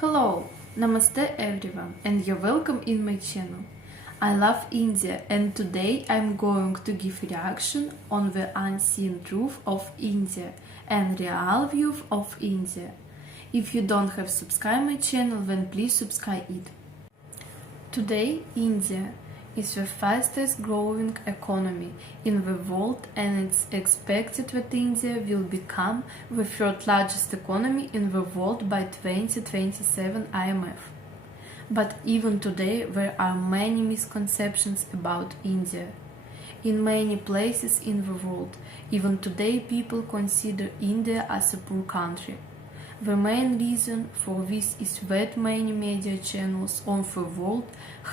Hello, Namaste everyone, and you're welcome in my channel. I love India, and today I'm going to give reaction on the unseen truth of India and real view of India. If you don't have subscribed my channel, then please subscribe it. Today, India is the fastest growing economy in the world, and it's expected that India will become the third largest economy in the world by 2027 IMF. But even today there are many misconceptions about India. In many places in the world, even today people consider India as a poor country. The main reason for this is that many media channels on the world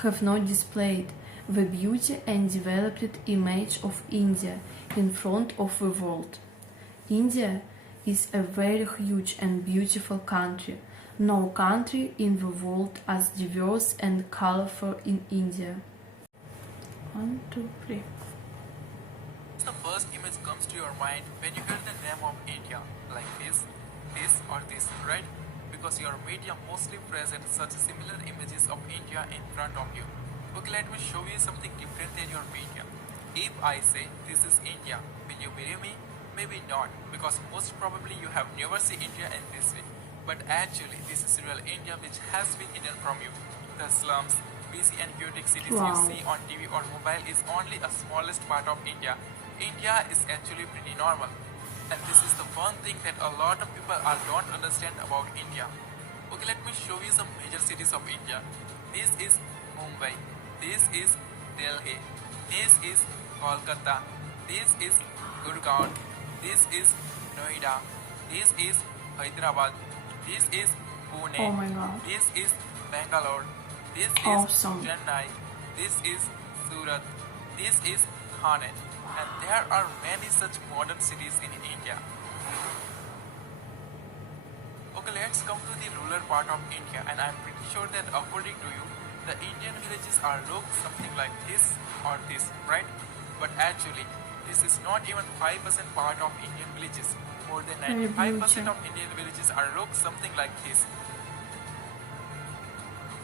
have not displayed the beauty and developed image of India in front of the world. India is a very huge and beautiful country. No country in the world as diverse and colorful in India. 1, 2, 3. The first image comes to your mind when you hear the name of India, like this or this, right? Because your media mostly present such similar images of India in front of you. Okay, let me show you something different than your media. If I say this is India, will you believe me? Maybe not, because most probably you have never seen India in this way. But actually, this is real India which has been hidden from you. The slums, busy and chaotic cities you see on TV or mobile is only a smallest part of India. India is actually pretty normal. And this is the one thing that a lot of people don't understand about India. Okay, let me show you some major cities of India. This is Mumbai. This is Delhi. This is Kolkata. This is Gurgaon. This is Noida. This is Hyderabad. This is Pune. Oh my god. This is Bangalore. This Awesome. is Chennai. This is Surat. This is Thane. And there are many such modern cities in India. Okay, let's come to the rural part of India, and I'm pretty sure that according to you, the Indian villages are look something like this or this, right? But actually, this is not even 5% part of Indian villages. More than 95% of Indian villages are look something like this.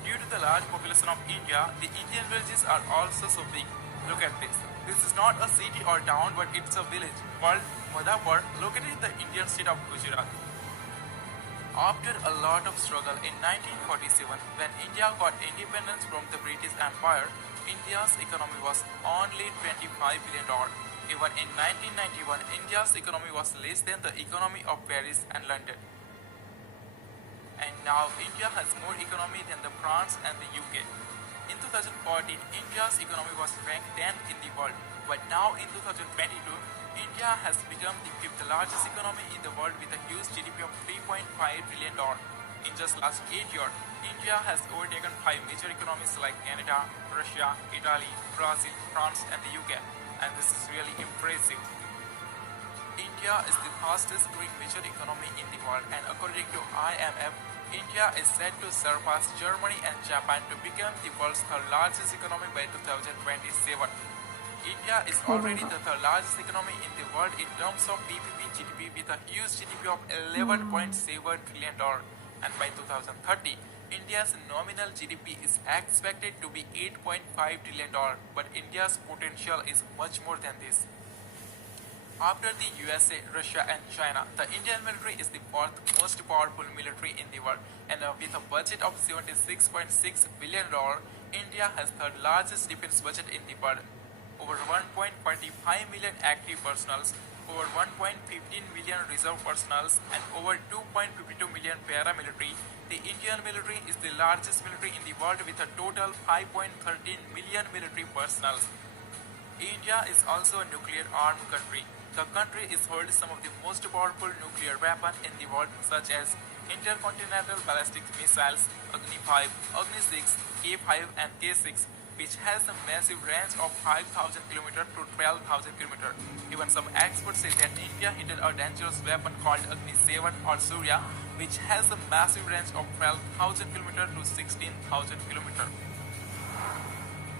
Due to the large population of India, the Indian villages are also so big. Look at this. This is not a city or town, but it's a village called Madhapur, located in the Indian state of Gujarat. After a lot of struggle in 1947, when India got independence from the British Empire, India's economy was only $25 billion. Even in 1991, India's economy was less than the economy of Paris and London. And now India has more economy than the France and the UK. In 2014, India's economy was ranked 10th in the world, but now in 2022, India has become the 5th largest economy in the world with a huge GDP of $3.5 trillion. In just last 8 years, India has overtaken 5 major economies like Canada, Russia, Italy, Brazil, France and the UK, and this is really impressive. India is the fastest growing major economy in the world, and according to IMF, India is set to surpass Germany and Japan to become the world's third largest economy by 2027. India is already the third largest economy in the world in terms of PPP GDP with a huge GDP of $11.7 trillion. And by 2030, India's nominal GDP is expected to be $8.5 trillion, but India's potential is much more than this. After the USA, Russia and China, the Indian military is the fourth most powerful military in the world, and with a budget of $76.6 billion, India has third largest defense budget in the world. Over 1.45 million active personals, over 1.15 million reserve personals, and over 2.52 million paramilitary. The Indian military is the largest military in the world with a total 5.13 million military personals. India is also a nuclear armed country. The country is holding some of the most powerful nuclear weapons in the world, such as intercontinental ballistic missiles, Agni 5, Agni 6, K5 and K6, which has a massive range of 5,000 km to 12,000 km. Even some experts say that India hidden a dangerous weapon called Agni 7 or Surya, which has a massive range of 12,000 km to 16,000 km.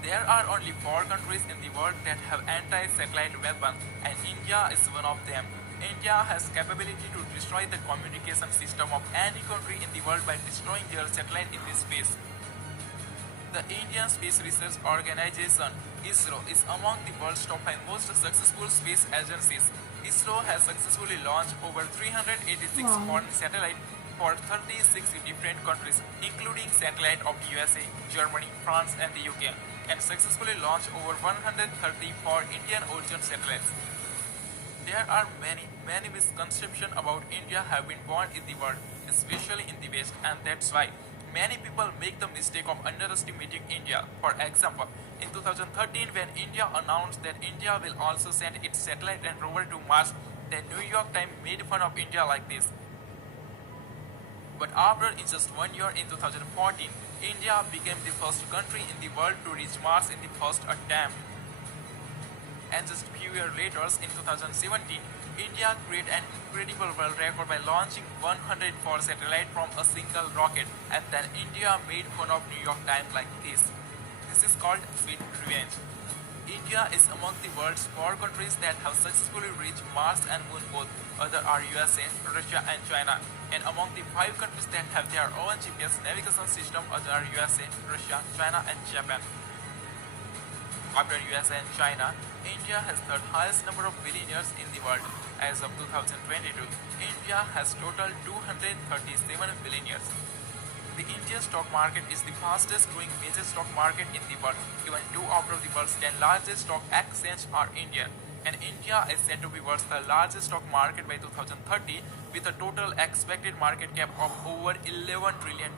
There are only 4 countries in the world that have anti-satellite weapons, and India is one of them. India has capability to destroy the communication system of any country in the world by destroying their satellite in this space. The Indian Space Research Organization (ISRO) is among the world's top 5 most successful space agencies. ISRO has successfully launched over 386 foreign satellites for 36 different countries, including satellites of USA, Germany, France, and the UK, and successfully launched over 130 for Indian origin satellites. There are many misconceptions about India have been born in the world, especially in the West, and that's why many people make the mistake of underestimating India. For example, in 2013 when India announced that India will also send its satellite and rover to Mars, the New York Times made fun of India like this. But after in just 1 year in 2014, India became the first country in the world to reach Mars in the first attempt. And just few years later, in 2017, India created an incredible world record by launching 104 satellites from a single rocket, and then India made fun of New York Times like this. This is called sweet revenge. India is among the world's 4 countries that have successfully reached Mars and Moon both. Other are USA, Russia and China. And among the 5 countries that have their own GPS navigation system, other are USA, Russia, China and Japan. After USA and China, India has third highest number of billionaires in the world. As of 2022, India has total 237 billionaires. The Indian stock market is the fastest growing major stock market in the world. Even 2 out of the world's 10 largest stock exchanges are Indian. And India is said to be world's the largest stock market by 2030 with a total expected market cap of over $11 trillion.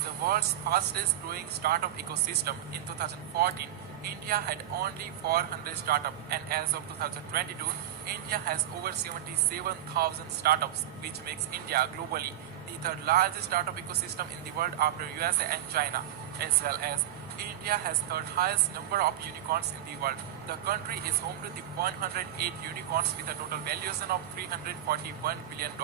The world's fastest growing startup ecosystem. In 2014, India had only 400 startups, and as of 2022, India has over 77,000 startups, which makes India globally the third largest startup ecosystem in the world after USA and China, as well as India has third highest number of unicorns in the world. The country is home to the 108 unicorns with a total valuation of $341 billion.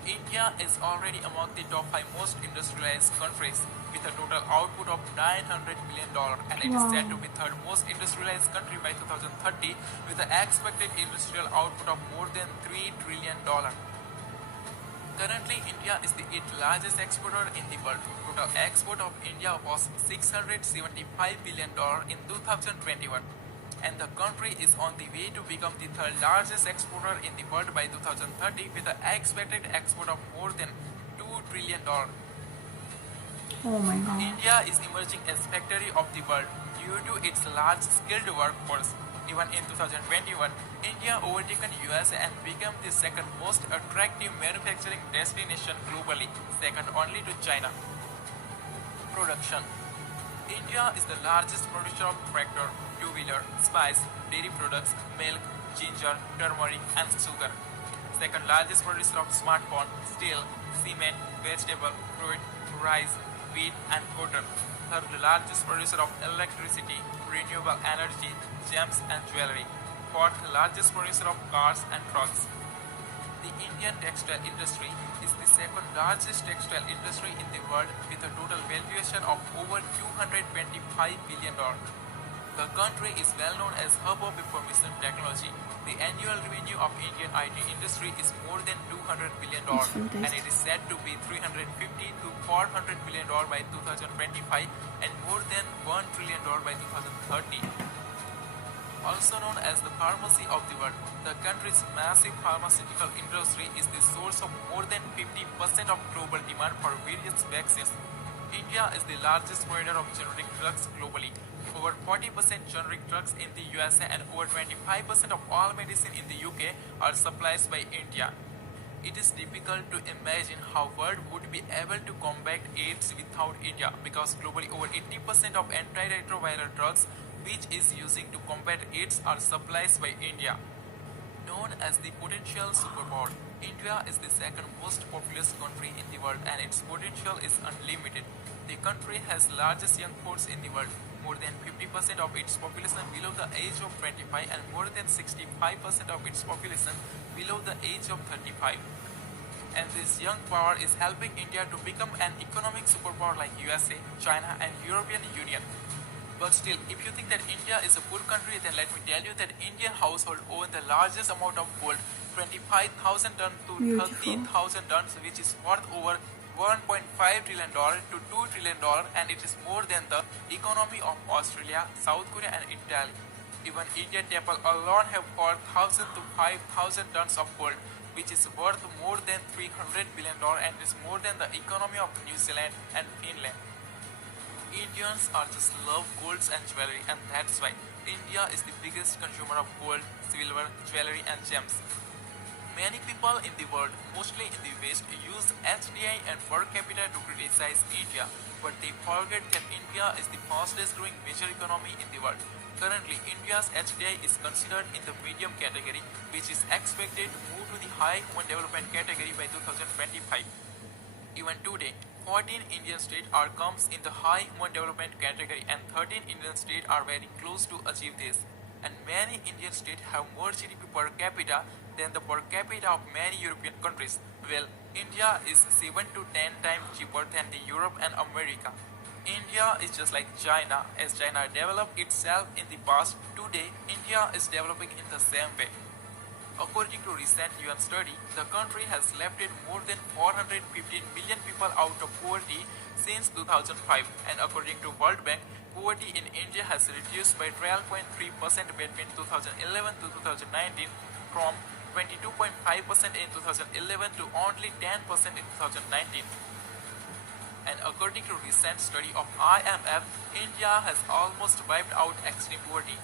India is already among the top 5 most industrialized countries with a total output of $900 billion, and it is said to be third most industrialized country by 2030 with an expected industrial output of more than $3 trillion. Currently, India is the 8th largest exporter in the world. Total export of India was $675 billion in 2021. And the country is on the way to become the third largest exporter in the world by 2030 with an expected export of more than $2 trillion. Oh my god. India is emerging as factory of the world due to its large skilled workforce. Even in 2021, India overtaken USA and became the second most attractive manufacturing destination globally, second only to China. Production. India is the largest producer of tractor, two-wheeler, spice, dairy products, milk, ginger, turmeric and sugar. Second largest producer of smartphone, steel, cement, vegetable, fruit, rice, wheat and cotton. Third largest producer of electricity, renewable energy, gems and jewelry. Fourth largest producer of cars and trucks. The Indian textile industry is the second largest textile industry in the world with a total valuation of over $225 billion. The country is well known as hub of information technology. The annual revenue of Indian IT industry is more than $200 billion and it is said to be $350 to $400 billion by 2025 and more than $1 trillion by 2030. Also known as the pharmacy of the world, the country's massive pharmaceutical industry is the source of more than 50% of global demand for various vaccines. India is the largest provider of generic drugs globally. Over 40% generic drugs in the USA and over 25% of all medicine in the UK are supplied by India. It is difficult to imagine how world would be able to combat AIDS without India because globally over 80% of antiretroviral drugs which is using to combat AIDS are supplied by India. Known as the potential superpower, India is the second most populous country in the world and its potential is unlimited. The country has largest young force in the world. More than 50% of its population below the age of 25 and more than 65% of its population below the age of 35. And this young power is helping India to become an economic superpower like USA, China and European Union. But still, if you think that India is a poor country, then let me tell you that Indian household own the largest amount of gold, 25,000 tons to Beautiful. 30,000 tons, which is worth over $1.5 trillion to $2 trillion, and it is more than the economy of Australia, South Korea, and Italy. Even Indian temple alone have 4,000 to 5,000 tons of gold, which is worth more than $300 billion and is more than the economy of New Zealand and Finland. Indians are just love golds and jewelry, and that's why India is the biggest consumer of gold, silver, jewelry, and gems. Many people in the world, mostly in the West, use HDI and per capita to criticize India, but they forget that India is the fastest growing major economy in the world. Currently, India's HDI is considered in the medium category, which is expected to move to the high human development category by 2025. Even today, 14 Indian states are comes in the high human development category, and 13 Indian states are very close to achieve this. And many Indian states have more GDP per capita than the per capita of many European countries. Well, India is 7 to 10 times cheaper than the Europe and America. India is just like China. As China developed itself in the past, today India is developing in the same way. According to recent UN study, the country has lifted more than 415 million people out of poverty since 2005, and according to World Bank, poverty in India has reduced by 12.3% between 2011 to 2019 from 22.5% in 2011 to only 10% in 2019. And according to recent study of IMF, India has almost wiped out extreme poverty.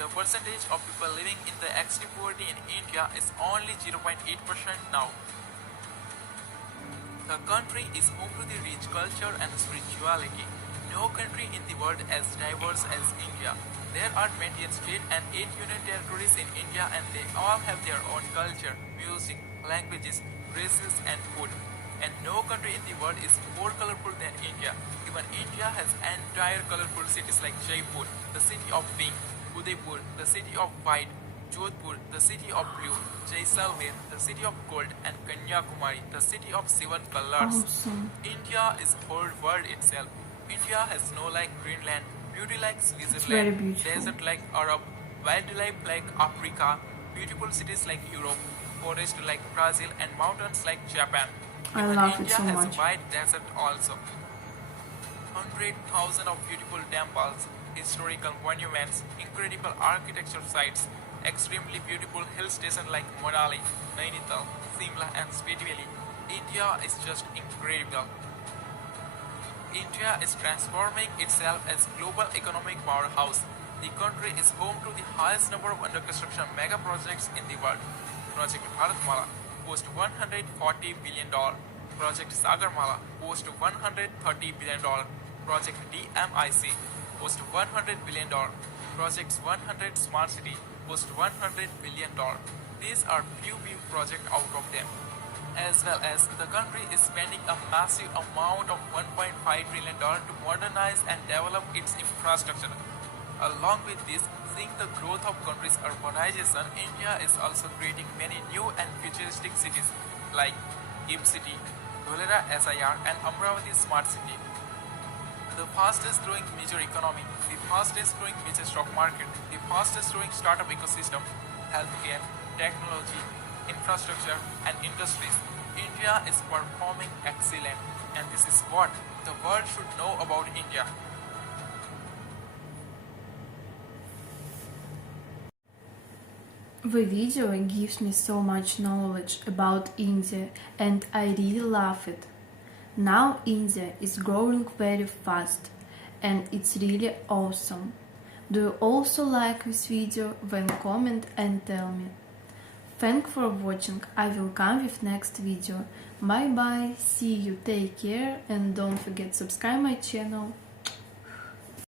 The percentage of people living in the extreme poverty in India is only 0.8% now. The country is home to the rich culture and spirituality. No country in the world as diverse as India. There are 20 states and 8 union territories in India, and they all have their own culture, music, languages, races, and food. And no country in the world is more colorful than India. Even India has entire colorful cities like Jaipur, the city of pink, Udaipur, the city of white, Jodhpur, the city of blue, Jaisalmer, the city of gold, and Kanyakumari, the city of 7 colors. Awesome. India is whole world itself. India has snow like Greenland, beauty like very Switzerland, beautiful. desert like Arab, wildlife like Africa, beautiful cities like Europe, forest like Brazil, and mountains like Japan. I Even love it India so has much. a wide desert also. 100,000 of beautiful temples, historical monuments, incredible architecture sites, extremely beautiful hill stations like Manali, Nainital, Simla, and Spiti Valley. India is just incredible. India is transforming itself as global economic powerhouse. The country is home to the highest number of under construction mega projects in the world. Project Bharat cost $140 billion. Project Sagarmala cost $130 billion. Project DMIC cost $100 billion. Projects 100 Smart City cost $100 billion. These are few big projects out of them. As well as the country is spending a massive amount of $1.5 trillion to modernize and develop its infrastructure. Along with this, seeing the growth of country's urbanization, India is also creating many new and futuristic cities like Gift City, Dholera SIR, and Amravati Smart City. The fastest growing major economy, the fastest growing major stock market, the fastest growing startup ecosystem, healthcare, technology, infrastructure, and industries. India is performing excellent, and this is what the world should know about India. The video gives me so much knowledge about India, and I really love it. Now India is growing very fast, and it's really awesome. Do you also like this video? Then comment and tell me. Thanks for watching. I will come with next video. Bye bye, see you, take care, and don't forget subscribe my channel.